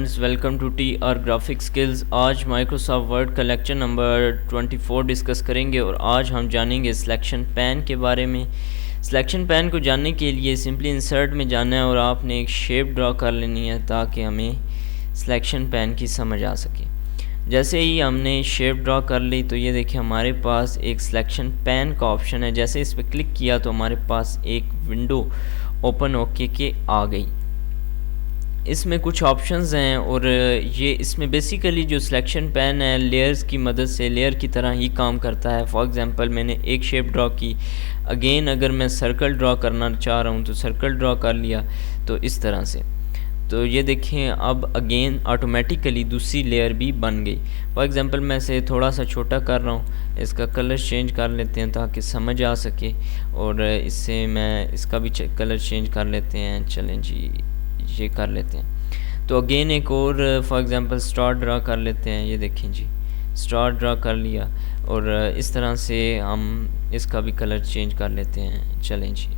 Friends, welcome to T R graphic skills. आज Microsoft Word का lecture number 24 discuss करेंगे और आज हम जानेंगे सिलेक्शन पैन के बारे में। सिलेक्शन पैन को जानने के लिए सिंपली इंसर्ट में जाना है और आपने एक शेप ड्रॉ कर लेनी है ताकि हमें सिलेक्शन पैन की समझ आ सके। जैसे ही हमने शेप ड्रॉ कर ली तो ये देखिए हमारे पास एक सिलेक्शन पैन का ऑप्शन है। जैसे इस पर क्लिक किया तो हमारे पास एक विंडो ओपन होके के आ गई। इसमें कुछ ऑप्शंस हैं और ये इसमें बेसिकली जो सिलेक्शन पैन है लेयर्स की मदद से लेयर की तरह ही काम करता है। फॉर एग्जांपल मैंने एक शेप ड्रॉ की, अगेन अगर मैं सर्कल ड्रॉ करना चाह रहा हूँ तो सर्कल ड्रॉ कर लिया तो इस तरह से। तो ये देखें अब अगेन ऑटोमेटिकली दूसरी लेयर भी बन गई। फॉर एग्जांपल मैं इसे थोड़ा सा छोटा कर रहा हूँ, इसका कलर चेंज कर लेते हैं ताकि समझ आ सके। और इससे मैं इसका भी कलर चेंज कर लेते हैं। चलें जी, ये कर लेते हैं। तो अगेन एक और फॉर एग्जांपल स्टार ड्रा कर लेते हैं। ये देखें जी, स्टार ड्रा कर लिया और इस तरह से हम इसका भी कलर चेंज कर लेते हैं। चलें जी,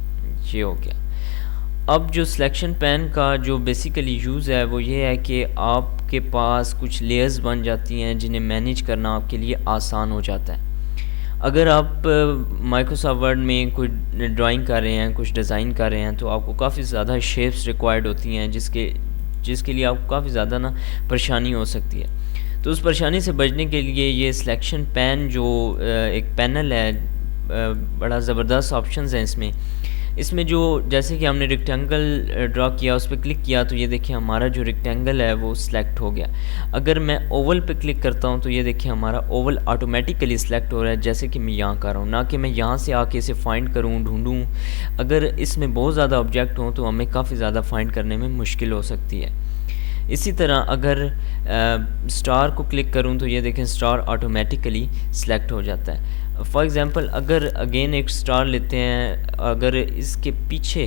ये हो गया। अब जो सिलेक्शन पैन का जो बेसिकली यूज़ है वो ये है कि आपके पास कुछ लेयर्स बन जाती हैं जिन्हें मैनेज करना आपके लिए आसान हो जाता है। अगर आप माइक्रोसॉफ्ट वर्ड में कोई ड्राइंग कर रहे हैं, कुछ डिज़ाइन कर रहे हैं तो आपको काफ़ी ज़्यादा शेप्स रिक्वायर्ड होती हैं जिसके लिए आपको काफ़ी ज़्यादा ना परेशानी हो सकती है। तो उस परेशानी से बचने के लिए ये सिलेक्शन पैन जो एक पैनल है, बड़ा ज़बरदस्त ऑप्शंस हैं इसमें जो जैसे कि हमने रेक्टेंगल ड्रॉ किया, उस पर क्लिक किया तो ये देखिए हमारा जो रेक्टेंगल है वो सिलेक्ट हो गया। अगर मैं ओवल पे क्लिक करता हूँ तो ये देखिए हमारा ओवल ऑटोमेटिकली सिलेक्ट हो रहा है, जैसे कि मैं यहाँ कर रहा हूँ, ना कि मैं यहाँ से आके इसे फाइंड करूँ, ढूंढूँ। अगर इसमें बहुत ज़्यादा ऑब्जेक्ट हों तो हमें काफ़ी ज़्यादा फाइंड करने में मुश्किल हो सकती है। इसी तरह अगर स्टार को क्लिक करूँ तो ये देखें स्टार ऑटोमेटिकली सिलेक्ट हो जाता है। फॉर एग्ज़ाम्पल अगर अगेन एक स्टार लेते हैं, अगर इसके पीछे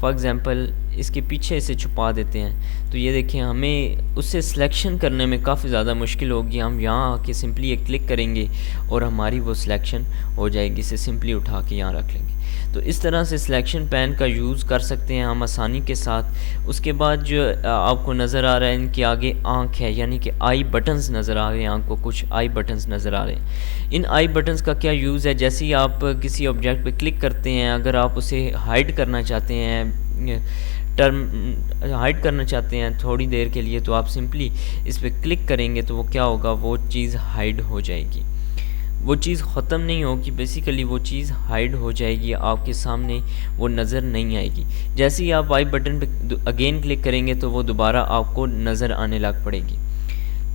फॉर एग्ज़ाम्पल इसके पीछे इसे छुपा देते हैं तो ये देखिए हमें उससे सिलेक्शन करने में काफ़ी ज़्यादा मुश्किल होगी। हम यहाँ आके सिंपली एक क्लिक करेंगे और हमारी वो सिलेक्शन हो जाएगी। इसे सिंपली उठा के यहाँ रख लेंगे। तो इस तरह से सिलेक्शन पैन का यूज़ कर सकते हैं हम आसानी के साथ। उसके बाद जो आपको नज़र आ रहा है इनके आगे आँख है, यानी कि आई बटन्स नज़र आ रहे हैं, आँख को कुछ आई बटन्स नज़र आ रहे हैं। इन आई बटन्स का क्या यूज़ है, जैसे ही आप किसी ऑब्जेक्ट पे क्लिक करते हैं, अगर आप उसे हाइड करना चाहते हैं, हाइड करना चाहते हैं थोड़ी देर के लिए, तो आप सिंपली इस पर क्लिक करेंगे तो वो क्या होगा, वो चीज़ हाइड हो जाएगी। वो चीज़ ख़त्म नहीं होगी, बेसिकली वो चीज़ हाइड हो जाएगी, आपके सामने वो नज़र नहीं आएगी। जैसे ही आप आई बटन पे अगेन क्लिक करेंगे तो वो दोबारा आपको नज़र आने लग पड़ेगी।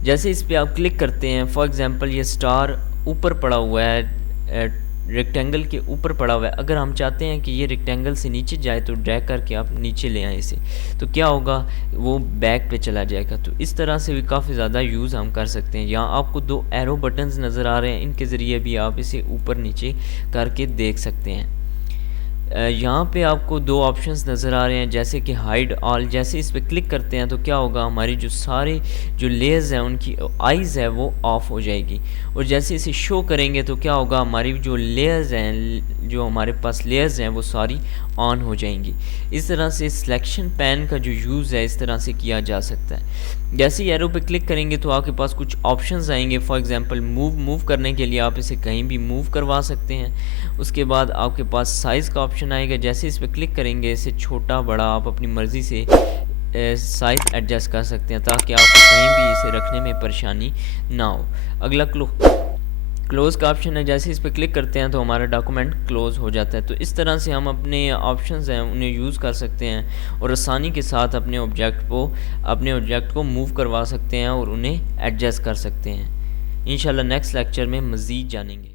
जैसे इस पर आप क्लिक करते हैं, फॉर एग्ज़ाम्पल ये स्टार ऊपर पड़ा हुआ है, रेक्टेंगल के ऊपर पड़ा हुआ है। अगर हम चाहते हैं कि ये रेक्टेंगल से नीचे जाए तो ड्रैग करके आप नीचे ले आए इसे, तो क्या होगा, वो बैक पे चला जाएगा। तो इस तरह से भी काफ़ी ज़्यादा यूज़ हम कर सकते हैं। यहाँ आपको दो एरो बटन्स नज़र आ रहे हैं, इनके ज़रिए भी आप इसे ऊपर नीचे करके देख सकते हैं। यहाँ पे आपको दो ऑप्शंस नज़र आ रहे हैं, जैसे कि हाइड ऑल। जैसे इस पर क्लिक करते हैं तो क्या होगा, हमारी जो सारे जो लेयर्स हैं उनकी आइज़ है वो ऑफ हो जाएगी। और जैसे इसे शो करेंगे तो क्या होगा, हमारी जो लेयर्स हैं, जो हमारे पास लेयर्स हैं वो सारी ऑन हो जाएंगी। इस तरह से सिलेक्शन पैन का जो यूज़ है इस तरह से किया जा सकता है। जैसे ही एरो पे क्लिक करेंगे तो आपके पास कुछ ऑप्शंस आएंगे। फॉर एग्जांपल मूव करने के लिए आप इसे कहीं भी मूव करवा सकते हैं। उसके बाद आपके पास साइज़ का ऑप्शन आएगा। जैसे इस पर क्लिक करेंगे, इसे छोटा बड़ा आप अपनी मर्ज़ी से साइज़ एडजस्ट कर सकते हैं ताकि आपको कहीं भी इसे रखने में परेशानी ना हो। अगला क्लोज़ का ऑप्शन है। जैसे इस पर क्लिक करते हैं तो हमारा डॉक्यूमेंट क्लोज़ हो जाता है। तो इस तरह से हम अपने ऑप्शंस हैं उन्हें यूज़ कर सकते हैं और आसानी के साथ अपने ऑब्जेक्ट को मूव करवा सकते हैं और उन्हें एडजस्ट कर सकते हैं। इंशाल्लाह नेक्स्ट लेक्चर में मज़ीद जानेंगे।